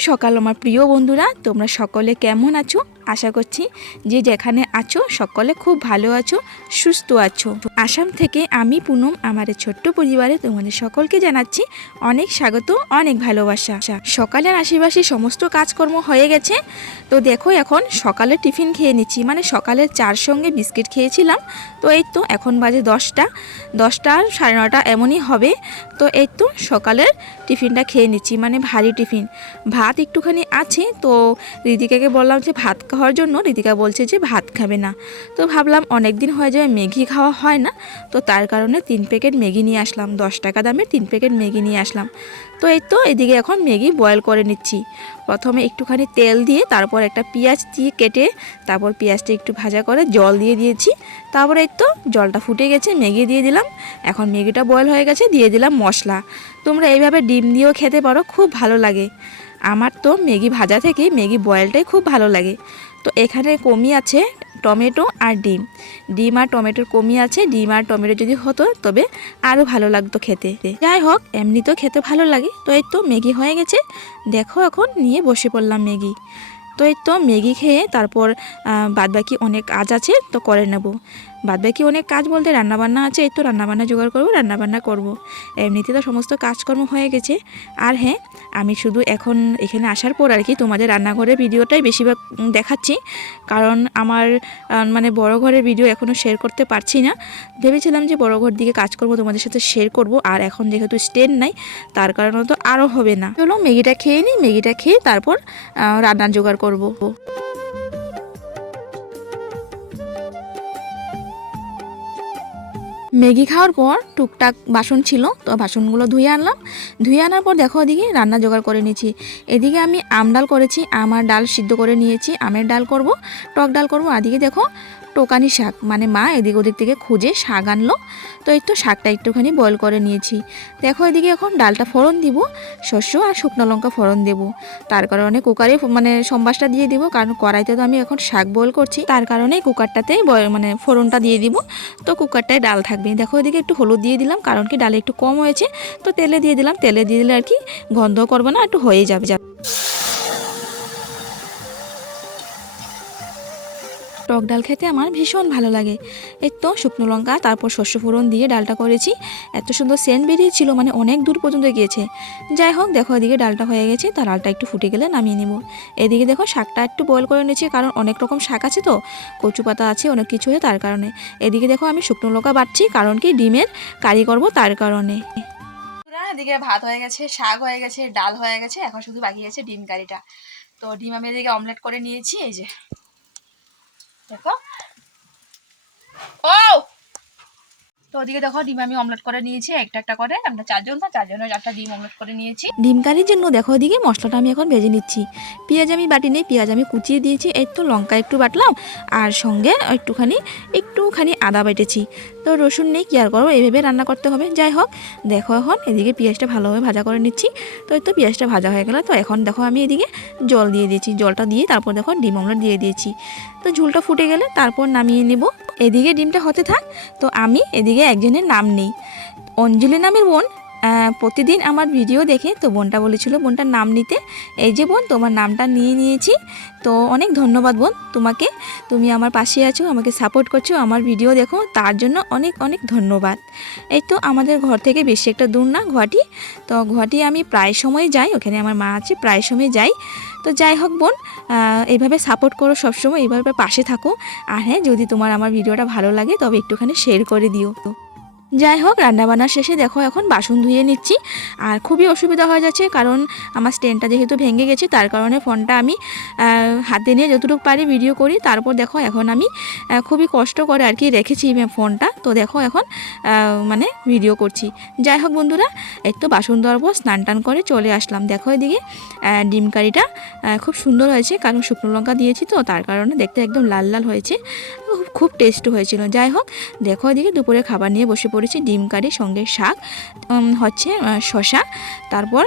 সকাল আমার প্রিয় বন্ধুরা তোমরা সকলে কেমন আছো? আশা করছি যে যেখানে আছো, সকলে খুব ভালো আছো, সুস্থ আছো। আসাম থেকে আমি পুনম, আমার ছোট্ট পরিবারে তোমাদের সকলকে জানাচ্ছি অনেক স্বাগত, অনেক ভালোবাসা। সকালের আশেপাশে সমস্ত কাজকর্ম হয়ে গেছে। তো দেখো এখন সকালে টিফিন খেয়ে নিচ্ছি। মানে সকালে চার সঙ্গে বিস্কিট খেয়েছিলাম। তো এই তো এখন বাজে দশটা। দশটা সাড়ে নটা এমনই হবে। তো এই তো সকালের টিফিনটা খেয়ে নিচ্ছি। মানে ভারী টিফিন। ভাত একটুখানি আছে। তো রিদিকাকে বললাম যে ভাত খাওয়ার জন্য রিদিকা বলছে যে ভাত খাবে না। তো ভাবলাম অনেক দিন হয়ে যাবে ম্যাগি খাওয়া হয় না, তো তার কারণে তিন প্যাকেট ম্যাগি নিয়ে আসলাম, দশ টাকা দামের তিন প্যাকেট ম্যাগি নিয়ে আসলাম। তো এই তো এদিকে এখন ম্যাগি বয়েল করে নিচ্ছি। প্রথমে একটুখানি তেল দিয়ে তারপর একটা পেঁয়াজ দিয়ে কেটে তারপর পেঁয়াজটা একটু ভাজা করে জল দিয়ে দিয়েছি। তারপর এই তো জলটা ফুটে গেছে, ম্যাগি দিয়ে দিলাম। এখন ম্যাগিটা বয়েল হয়ে গেছে, দিয়ে দিলাম মশলা। তোমরা এইভাবে ডিম দিয়েও খেতে পারো, খুব ভালো লাগে। আমার তো ম্যাগি ভাজা থেকে ম্যাগি বয়েলটাই খুব ভালো লাগে। তো এখানে কমি আছে টমেটো আর ডিম। ডিম আর টমেটোর কমি আছে, ডিম আর টমেটো যদি হতো তবে আরও ভালো লাগতো খেতে। যাই হোক, এমনিতেও খেতে ভালো লাগে। তো এই তো ম্যাগি হয়ে গেছে। দেখো এখন নিয়ে বসে পড়লাম ম্যাগি। তো এই তো ম্যাগি খেয়ে তারপর বাদবাকি অনেক কাজ আছে, তো করে নেব। বাদবাকি অনেক কাজ বলতে রান্নাবান্না আছে এই তো রান্নাবান্না জোগাড় করব, রান্নাবান্না করব। এমনিতে তো সমস্ত কাজকর্ম হয়ে গেছে। আর হ্যাঁ আমি শুধু এখন এখানে আসার পর আর কি তোমাদের রান্নাঘরের ভিডিওটাই বেশিরভাগ দেখাচ্ছি। কারণ আমার মানে বড় ঘরের ভিডিও এখনও শেয়ার করতে পারছি না। ভেবেছিলাম যে বড় ঘর দিকে কাজ করব তোমাদের সাথে শেয়ার করব। আর এখন যেহেতু স্ট্যান্ড নাই, তার কারণে তো আরও হবে না। চলো ম্যাগিটা খেয়ে নিই ম্যাগিটা খেয়ে তারপর রান্নার জোগাড় করব। ম্যাগি খাওয়ার পর টুকটাক বাসন ছিল, তো বাসনগুলো ধুয়ে আনলাম। ধুয়ে আনার পর দেখো ওদিকে রান্না জোগাড় করে নিয়েছি। এদিকে আমি আম ডাল করেছি আমার ডাল সিদ্ধ করে নিয়েছি, আমের ডাল করব, টক ডাল করব। আদিকে দেখো টোকানি শাক। মানে মা এদিক ওদিক থেকে খুঁজে শাক আনলো। তো এই তো শাকটা একটুখানি বয়েল করে নিয়েছি। দেখো এদিকে এখন ডালটা ফোড়ন দিব, শস্য আর শুকনো লঙ্কা ফোড়ন দেবো। তার কারণে কুকারে মানে সম্বাসটা দিয়ে দিব, কারণ কড়াইতে তো আমি এখন শাক বয়েল করছি। তার কারণে কুকারটাতেই মানে ফোড়নটা দিয়ে দিব। তো কুকারটায় ডাল থাকবে। দেখো এদিকে একটু হলুদ দিয়ে দিলাম, কারণ কি ডালে একটু কম হয়েছে। তো তেলে দিয়ে দিলাম। তেলে দিয়ে দিলে আর কি গন্ধ করবে না, একটু হয়ে যাবে যাবে। টক ডাল খেতে আমার ভীষণ ভালো লাগে। এই তো শুকনো লঙ্কা, তারপর শস্য ফোড়ন দিয়ে ডালটা করেছি। এত সুন্দর সেন্ট বেরিয়েছিল মানে অনেক দূর পর্যন্ত গিয়েছে। যাই হোক, দেখো এদিকে ডালটা হয়ে গেছে, তার ডালটা একটু ফুটে গেলে নামিয়ে নিব। এদিকে দেখো শাকটা একটু বয়েল করে নিয়েছি, কারণ অনেক রকম শাক আছে তো, কচু পাতা আছে, অনেক কিছু আছে তার কারণে। এদিকে দেখো আমি শুকনো লঙ্কা বাটছি, কারণ কি ডিমের কারি করব তার কারণে। এদিকে ভাত হয়ে গেছে, শাক হয়ে গেছে, ডাল হয়ে গেছে, এখন শুধু বাকি আছে ডিম কারিটা। তো ডিম আমি এদিকে অমলেট করে নিয়েছি, এই যে। দেখো। ও! তো ওদিকে দেখো, ডিম আমি অমলেট করে নিয়েছি, একটা একটা করে। আমরা চারজন না চারজনের একটা ডিম অমলেট করে নিয়েছি। ডিম কারির জন্য দেখো ওদিকে মশলাটা আমি এখন ভেজে নিচ্ছি। পেঁয়াজ আমি বাটি নেই, পেঁয়াজ আমি কুচিয়ে দিয়েছি এই তো লঙ্কা একটু বাটলাম, আর সঙ্গে একটুখানি একটুখানি আদা বেটেছি। তো রসুন নেই, কি আর করব? এভাবে রান্না করতে হবে। যাই হোক, দেখো এখন এদিকে পেঁয়াজটা ভালোভাবে ভাজা করে নিচ্ছি। তো এই তো পেঁয়াজটা ভাজা হয়ে গেল। তো এখন দেখো আমি এদিকে জল দিয়ে দিয়েছি। জলটা দিয়ে তারপর দেখো ডিম অমলেট দিয়ে দিয়েছি। তো ঝুলটা ফুটে গেলে তারপর নামিয়ে নেব। এদিকে ডিমটা হতে থাক। তো আমি এদিকে একজনের নাম নেই। অঞ্জলি নামের বোন প্রতিদিন আমার ভিডিও দেখে তো বোনটা বলেছিল, বোনটার নাম নিতে। এই যে বোন, তোমার নামটা নিয়ে নিয়েছি। তো অনেক ধন্যবাদ বোন তোমাকে। তুমি আমার পাশে আছো, আমাকে সাপোর্ট করছ, আমার ভিডিও দেখো, তার জন্য অনেক অনেক ধন্যবাদ। এই তো আমাদের ঘর থেকে বেশি একটা দূর না গুয়াহাটি। তো গুয়াহাটি আমি প্রায় সময় যাই, ওখানে আমার মা আছে, প্রায় সময় যাই। তো যাই হোক বোন এইভাবে সাপোর্ট করো সবসময়, এইভাবে পাশে থাকো। আর হ্যাঁ যদি তোমার আমার ভিডিওটা ভালো লাগে, তবে একটুখানি শেয়ার করে দিও। যাই হোক, রান্নাবান্না শেষে দেখো এখন বাসন ধুয়ে নিচ্ছি। আর খুবই অসুবিধা হয়ে যাচ্ছে কারণ আমার স্ট্যান্ডটা যেহেতু ভেঙে গেছে, তার কারণে ফোনটা আমি হাতে নিয়ে যতটুকু পারি ভিডিও করি। তারপর দেখো এখন আমি খুবই কষ্ট করে আর কি রেখেছি ফোনটা। তো দেখো এখন মানে ভিডিও করছি। যাই হোক বন্ধুরা এই তো বাসন দেওয়ার পর স্নান টান করে চলে আসলাম। দেখো এদিকে ডিম কারিটা খুব সুন্দর হয়েছে, কারণ শুকনো লঙ্কা দিয়েছি তো, তার কারণে দেখতে একদম লাল লাল হয়েছে। খুব টেস্ট হয়েছিল। যাই হোক, দেখো এদিকে দুপুরে খাবার নিয়ে বসে পড়েছি, ডিম কারি, সঙ্গে শাক হচ্ছে শশা তারপর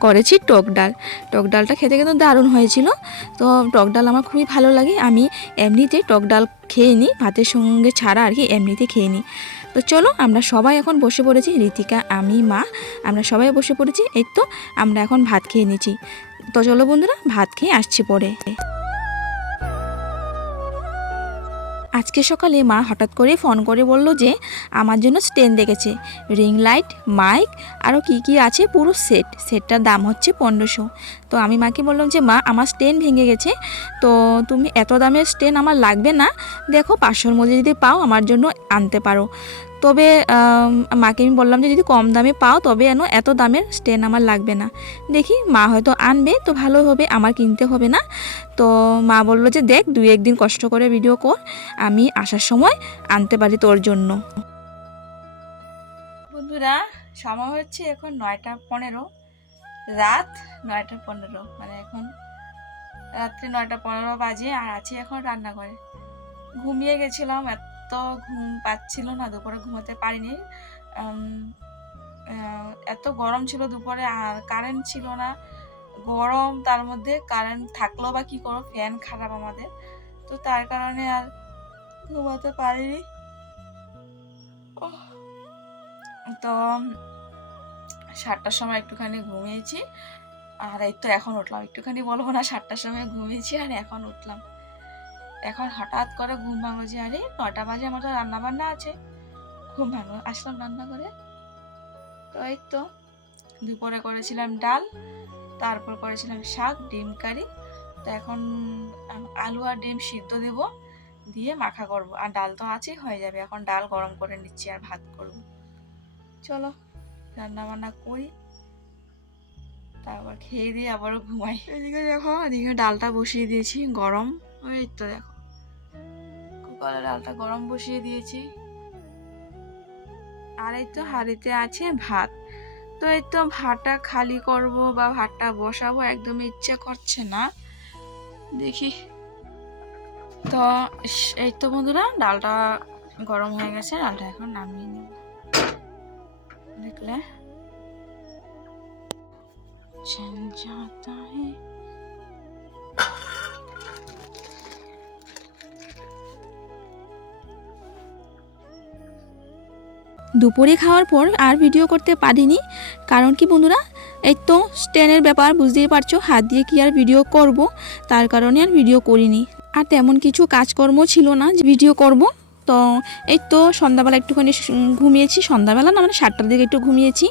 করেছি টক ডাল। টক ডালটা খেতে কিন্তু দারুণ হয়েছিল। তো টক ডাল আমার খুবই ভালো লাগে। আমি এমনিতে টক ডাল খেয়ে নিই, ভাতের সঙ্গে ছাড়া আর কি এমনিতে খেয়ে নিই। তো চলো, আমরা সবাই এখন বসে পড়েছি। ঋতিকা আমি, মা, আমরা সবাই বসে পড়েছি। এই তো, আমরা এখন ভাত খেয়ে নিচ্ছি। তো চলো বন্ধুরা, ভাত খেয়ে আসছি পরে। আজকে সকালে মা হঠাৎ করে ফোন করে বলল যে আমার জন্য স্টেন দেখেছে, রিং লাইট, মাইক আরও কি কি আছে পুরো সেট। সেটটার দাম হচ্ছে পনেরোশো। তো আমি মাকে বললাম যে, মা, আমার স্টেন ভেঙে গেছে। তো তুমি এত দামের স্টেন আমার লাগবে না। দেখো পাঁচশোর মধ্যে যদি পাও, আমার জন্য আনতে পারো। তবে মাকে আমি বললাম যে, যদি কম দামে পাও, তবে এনো এত দামের স্ট্যান্ড আমার লাগবে না। দেখি, মা হয়তো আনবে, তো ভালো হবে, আমার কিনতে হবে না। তো মা বলল যে, দেখ, দুই একদিন কষ্ট করে ভিডিও কর, আমি আসার সময় আনতে পারি তোর জন্য। বন্ধুরা, সময় হচ্ছে এখন নয়টা পনেরো। রাত নয়টা পনেরো মানে এখন রাত্রি নয়টা পনেরো বাজে, আর আছি এখন রান্না করে ঘুমিয়ে গেছিলাম এত ঘুম পাচ্ছিল না, দুপুরে ঘুমোতে পারিনি। এত গরম ছিল দুপুরে, আর কারেন্ট ছিল না। গরম, তার মধ্যে কারেন্ট থাকল বা কি করো ফ্যান খারাপ আমাদের। তো তার কারণে আর ঘুমাতে পারিনি। তো সাতটার সময় একটুখানি ঘুমিয়েছি। আর এই তো এখন উঠলাম। একটুখানি বলব না, সাতটার সময় ঘুমিয়েছি আর এখন উঠলাম। এখন হঠাৎ করে ঘুম ভাঙলো যে, আরে, নটা বাজে, আমার তো রান্না বান্না আছে। ঘুম ভাঙলো, আসলাম রান্না করে। তো এই তো, দুপুরে করেছিলাম ডাল, তারপর করেছিলাম শাক, ডিম, কারি। তো এখন আলু আর ডিম সিদ্ধ দেব, দিয়ে মাখা করব। আর ডাল তো আছেই, হয়ে যাবে। এখন ডাল গরম করে নিচ্ছি আর ভাত করব। চলো রান্না বান্না করি। তারপর খেয়ে দিয়ে আবারও ঘুমাই। এদিকে দেখো, এদিকে ডালটা বসিয়ে দিয়েছি, গরম। ওই তো দেখো। কুকারে ডালটা গরম বসিয়ে দিয়েছি। আর এই তো হাঁড়িতে আছে ভাত। তো এই তো ভাতটা খালি করব বা ভাতটা বসাবো একদমই ইচ্ছে করছে না। দেখি। তো এই তো বন্ধুরা, ডালটা গরম হয়ে গেছে, ডালটা এখন নামিয়ে নেব। দেখলে? দুপুরে খাওয়ার পর আর ভিডিও করতে পারিনি। কারণ কি বন্ধুরা, এই তো স্ট্যান্ডের ব্যাপার, বুঝতেই পারছ, হাত দিয়ে কি আর ভিডিও করব, তার কারণে আর ভিডিও করিনি। আর তেমন কিছু কাজকর্ম ছিল না ভিডিও করব। তো এই তো সন্ধ্যাবেলা একটুখানি ঘুমিয়েছি। সন্ধ্যাবেলা না মানে সাতটার দিকে একটু ঘুমিয়েছি।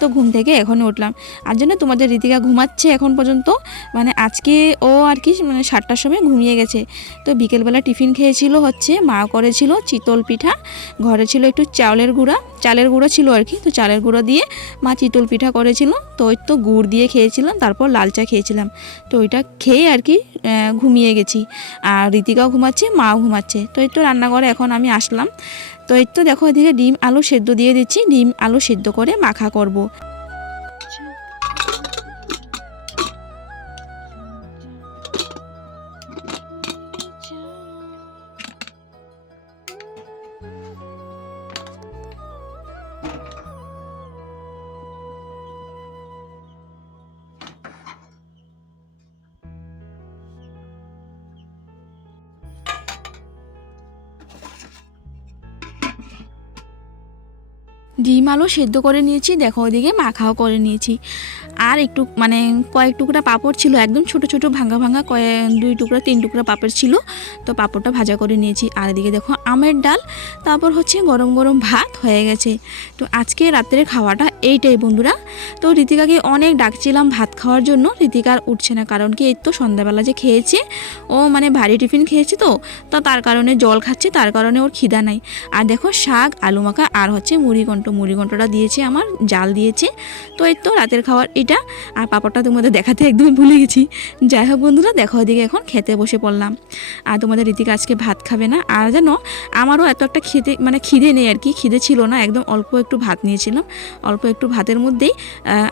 তো ঘুম থেকে এখনই উঠলাম। আর জন্য তোমাদের রীতিকা ঘুমাচ্ছে এখন পর্যন্ত? মানে আজকে ও আর কি মানে সাতটার সময় ঘুমিয়ে গেছে। তো বিকেলবেলা টিফিন খেয়েছিল হচ্ছে মা করেছিল চিতল পিঠা। ঘরে ছিল একটু চাউলের গুঁড়া। চালের গুঁড়ো ছিল আর কি। তো চালের গুঁড়ো দিয়ে মা চিতল পিঠা করেছিল। তো ওই তো গুড় দিয়ে খেয়েছিলাম, তারপর লাল চা খেয়েছিলাম। তো ওইটা খেয়ে আর কি ঘুমিয়ে গেছি। আর রীতিকাও ঘুমাচ্ছে, মাও ঘুমাচ্ছে। তো এই তো রান্নাঘরে এখন আমি আসলাম। তো এই তো দেখো এদিকে ডিম, আলু সেদ্ধ দিয়ে দিচ্ছি। ডিম, আলু সেদ্ধ করে মাখা করব। ডিম আলু সেদ্ধ করে নিয়েছি, দেখো ওইদিকে মাখাও করে নিয়েছি। আর একটু মানে কয়েক টুকরা পাঁপড় ছিল, একদম ছোট ছোট, ভাঙা ভাঙা কয়েক দুই টুকরা, তিন টুকরা পাঁপড় ছিল। তো পাঁপড়টা ভাজা করে নিয়েছি। আর এদিকে দেখো আমের ডাল, তারপর হচ্ছে গরম গরম ভাত হয়ে গেছে। তো আজকে রাত্রের খাওয়াটা এইটাই বন্ধুরা। তো রীতিকাকে অনেক ডাকছিলাম ভাত খাওয়ার জন্য, রীতিকা আর উঠছে না, কারণ কি এই তো সন্ধ্যাবেলা যে খেয়েছে, ও মানে ভারী টিফিন খেয়েছে তো তো তার কারণে জল খাচ্ছে, তার কারণে ওর খিদা নাই। আর দেখো শাক, আলু মাখা, আর হচ্ছে মুড়িঘণ্ট মুড়িঘণ্টটা দিয়েছে, আমার জাল দিয়েছে। তো এই তো রাতের খাবার এটা। আর পাপড়টা তোমাদের দেখাতে একদমই ভুলে গেছি। যাই হোক বন্ধুরা, দেখো ওদিকে এখন খেতে বসে পড়লাম। আর তোমাদের রীতিকা আজকে ভাত খাবে না। আর জানো, আমারও এত একটা খেতে মানে খিদে নেই আর কি, খিদে ছিল না, একদম অল্প একটু ভাত নিয়েছিলাম। অল্প একটু ভাতের মধ্যেই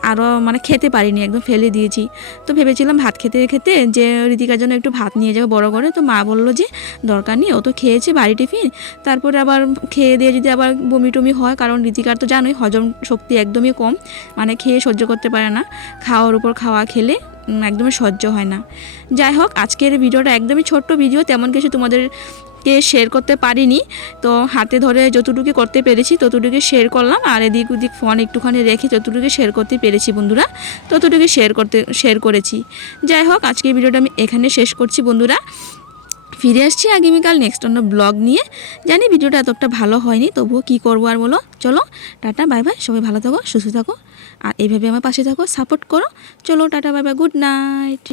আরও মানে খেতে পারিনি, একদম ফেলে দিয়েছি। তো ভেবেছিলাম ভাত খেতে খেতে যে রীতিকার জন্য একটু ভাত নিয়ে যাব বড় করে। তো মা বলল যে, দরকার নেই, ও তো খেয়েছে বাড়ি টিফিন। তারপরে আবার খেয়ে দিয়ে যদি আবার বমি টমি হয়, কারণ রীতিকার তো জানোই, হজম শক্তি একদমই কম মানে খেয়ে সহ্য করতে পারে না, খাওয়ার উপর খাওয়া খেলে একদমই সহ্য হয় না। যাই হোক, আজকের ভিডিওটা একদমই ছোট্ট ভিডিও, তেমন কিছু তোমাদেরকে শেয়ার করতে পারিনি। তো হাতে ধরে যতটুকু করতে পেরেছি ততটুকু শেয়ার করলাম, আর এদিক ওদিক ফোন একটুখানি রেখে যতটুকু শেয়ার করতে পেরেছি বন্ধুরা ততটুকু শেয়ার করতে শেয়ার করেছি। যাই হোক, আজকের ভিডিওটা আমি এখানে শেষ করছি বন্ধুরা। ফিরে আসছি আগামীকাল নেক্সট অন্য ব্লগ নিয়ে। জানি ভিডিওটা এতটা ভালো হয়নি, তবুও কি করব আর বলো? চলো, টাটা বাই বাই সবাই ভালো থাকো, সুস্থ থাকো, আর এইভাবে আমার পাশে থাকো সাপোর্ট করো। চলো, tata bye bye good night